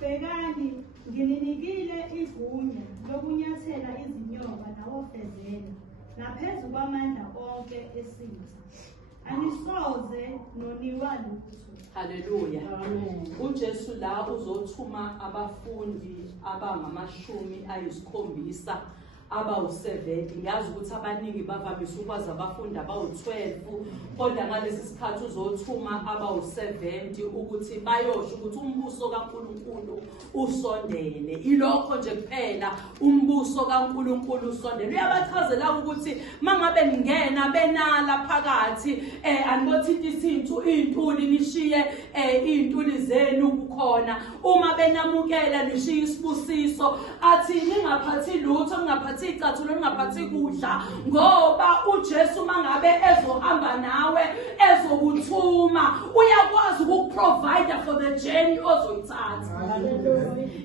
Bhekani, ngilinikile igunya lokunyathela izinyoka nawofezela naphezu kwamandla onke esitha. Anisoze noniwa lutho. Haleluya. Amen. uJesu la uzothuma abafundi abangama-70 abawu-70. Ngiyazi ukuthi abaningi bavamise ukwazi abafundi abawu-12, kodwa ngalesi sikhathi uzothuma abawu-70 ukuthi bayosho ukuthi umbuso kaNkulunkulu usondele. Ilokho nje kuphela, umbuso kaNkulunkulu usondele. Uyabachazela ukuthi mangabe ningena benala phakathi anibothinta iy'ntuli nishiye iy'ntuli zenu kukhona. Uma benamukela nishiye isibusiso, athi ningaphathi lutho, ningaphathi icathulo, ningaphathi kudla, ngoba uJesu mangabe ezohamba nawe ezokuthuma uyakwazi ukuprovide for the journey ozoyithatha.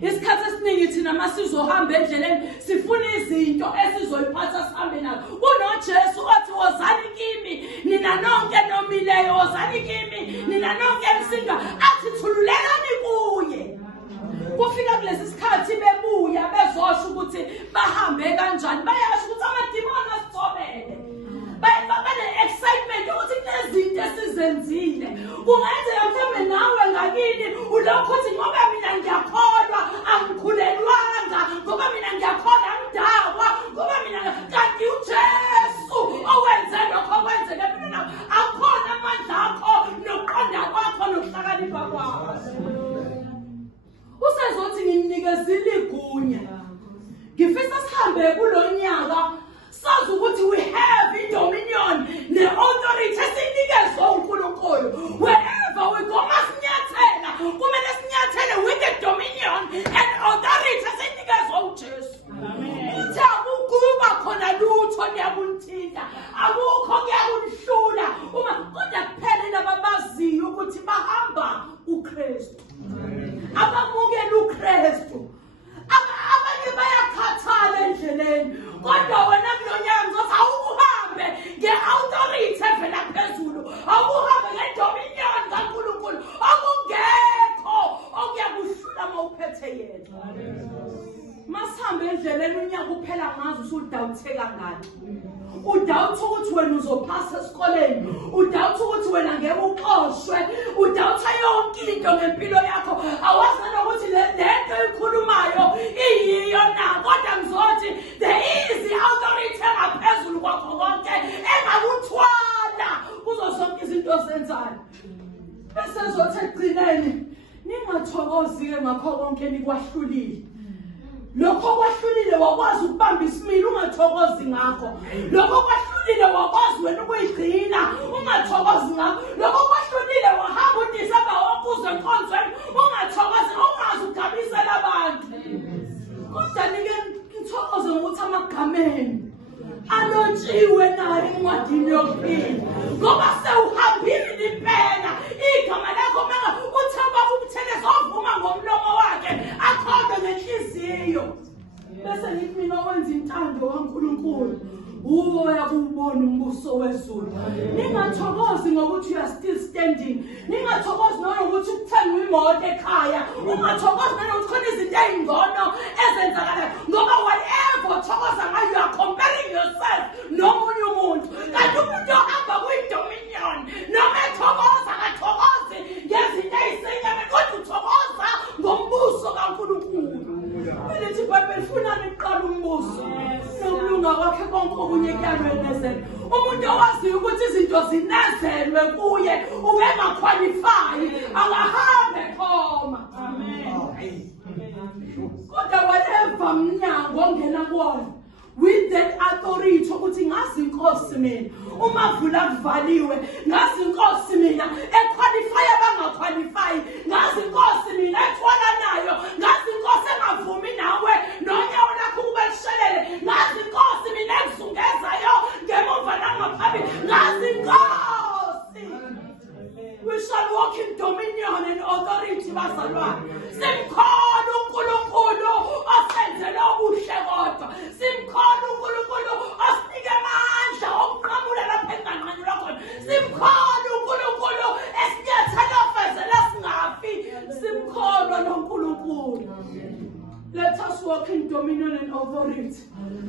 Isikhathi esiningi thina masizohamba endleleni sifuna izinto esizoyiphatha sihambe nazo. UnoJesu othi wozani kimi nina nonke nomileyo, wozani kimi nina nonke emsinga, athi thululelani kuye. Kufika kulesi sikhathi bebuya bezosho ukuthi bahambe kanjani, bayasho ukuthi amadimoni asithobele, bane-excitement ukuthi kunezinto esizenzile. Kungenzeka mhlawumbe nawe ngakini ulokhu uthi ngoba mina ngiyakholwa angikhulelwanga, ngoba mina ngiyakholwa angidakwa, ngoba mina kanti uJesu owenze lokho okwenzeke mina akhona amandla akho nokuqonda kwakho nokuhlakanipha kwakho. Usezothi nginikezile igunya. Ngifisa sihambe kulonyaka sazi ukuthi we have dominion ne-authority esinikezwe uNkulunkulu. Wherever we go masinyathela, kumele sinyathele with the dominion and authority esinikezwe uJesu. Uthi akukuba khona lutho liyakunithinta, akukho kuyakunhlula uma kodwa kuphela laba baziyo ukuthi bahamba uKristu, abamukela uKristu. Abanye bayakhathala endleleni, kodwa wena kulonyaka ngizothi awuhambe nge-authority evela phezulu, awuhambe nge-dominion kaNkulunkulu, okungekho okuyakuhlula uma uphethe yena. Masihambe endleleni unyaka uphela ngazi usudawutheka ngani. Udawutha ukuthi wena uzophasa esikoleni, udawutha ukuthi wena ngeke uxoshwe, udawutha yonke into ngempilo yakho. Awazi nokuthi le nto ekhulumayo iyiyo na, kodwa ngizothi there is authority engaphezulu kwakho konke engakuthwala kuzo zonke izinto ozenzayo. Bese zothi ekugcineni ningathokozi-ke ngakho konke nikwahlulile. Lokho kwahlulile wakwazi ukubamba isimilo ungathokozi ngakho. Lokho kwahlulile wakwazi wena ukuyigcina ungathokozi ngakho. Lokho kwahlulile wahamba uDisemba wokuzwe enkonzweni ungathokozi, ungazi ukugabisela abantu. Kodwa nike ngithokoze ngokuthi amagameni alotshiwe nayo encwadini yokuphila, ngoba sewuhambile impela. Igama lakho manga uthemba ukutheleza ovuma ngomlomo wakhe akholwe ngenhliziyo. Bese ngithi mina wenza intando kaNkulunkulu uyakubona umbuso wezulu. Ningathokozi ngokuthi you are still standing, ningathokozi ngokuthi ukuthenga imoto ekhaya, ungathokozi ngokuthi khona izinto ezingcono ezenzakalayo, ngoba whatever uthokoza ngayo you are comparing yourself nomunye umuntu. Kanti umuntu ohamba kwi-dominion noma ethokoza akathokozi ngezinto ezisenyama, kodwa uthokoza ngombuso kaNkulunkulu. Lithi iBhayibheli lifuna niqala umbuso nokulunga kwakhe konke okunye kuyalwenezela. Umuntu owaziyo ukuthi izinto zinezelwe kuye ubengakhwalifayi angahambe khoma. Kodwa whatever mnyango ongena kuwona with that authority ukuthi ngazi inkosi mina umavula kuvaliwe, ngazi inkosi mina equalify abangaqualify, ngazi inkosi mina ethwala nayo, ngazi inkosi engavumi nawe nonyawo lakho kube lishelele, ngazi inkosi mina ekuzungezayo ngemuva nangaphambili, ngazi inkosi. We shall walk in dominion and authority bazalwane. Simkhona uNkulunkulu osenzele okuhle kodwa, simkhona uNkulunkulu osinike amandla okuqhamula lapha enganqanyulwa khona, simkhona uNkulunkulu esinyathela ofezela singafi, simkhona noNkulunkulu must walk in dominion and authority.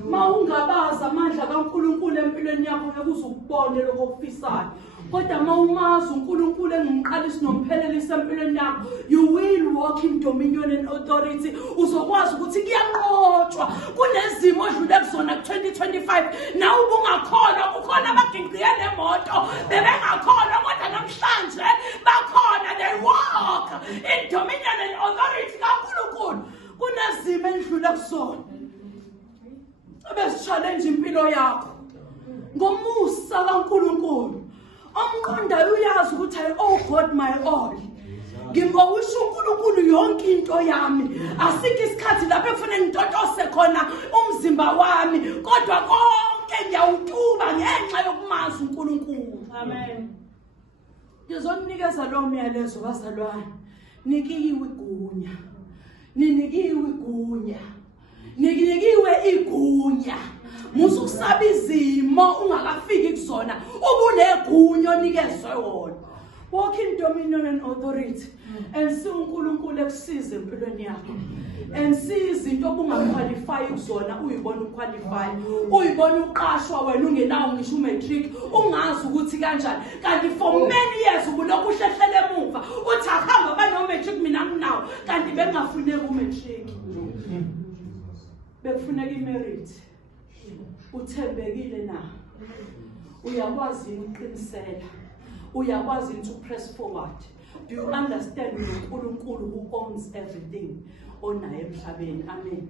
Maungabaza amandla kaNkulunkulu empilweni yakho ekuzukubone lokho okufisayo. Kodwa mawumazi uNkulunkulu engumqalisi nomphelelisi empilweni yakho, you will walk in dominion and authority. Uzokwazi ukuthi kuyanqotshwa kunezimo odlule kuzona ku-2025 nawe ubungakhona, kukhona abaginqiye nemoto bebengakhona, kodwa namhlanje bakhona. They walk in dominion and authority kaNkulunkulu. Kunezimo endlule kuzona ebezi-challenge impilo yakho ngomusa kaNkulunkulu. Omqondayo uyazi ukuthi I owe God my all. Ngimbokusho uNkulunkulu yonke into yami. Asikho isikhathi lapho ekufanele ngitotose khona umzimba wami, kodwa konke ngiyawutuba ngenxa yokumazi uNkulunkulu. Amen. Ngizonikeza lo myalezo bazalwane. Nikiwe igunya. Ninikiwe igunya. Nikiwe igunya. Musukusaba izimo ungakafiki kuzona, ubunegunya onikezwe wona. Walk in dominion and authority. And see uNkulunkulu ekusize empilweni yakho. And see izinto obungaqualify kuzona uyibona uqualify. Uyibona uqashwa wena ungenawo ngisho umatric, ungazi ukuthi kanjani. Kanti for many years ubulokhu uhlehlele emuva. Uthi ahamba bano matric mina nginawo, kanti bengafuneki umatric. Bekufuneka imerit. Uthembekile na? Uyakwazi ukuqinisela? Uyakwazi to press forward? Do you understand uNkulunkulu who owns everything onayo emhlabeni? Amen.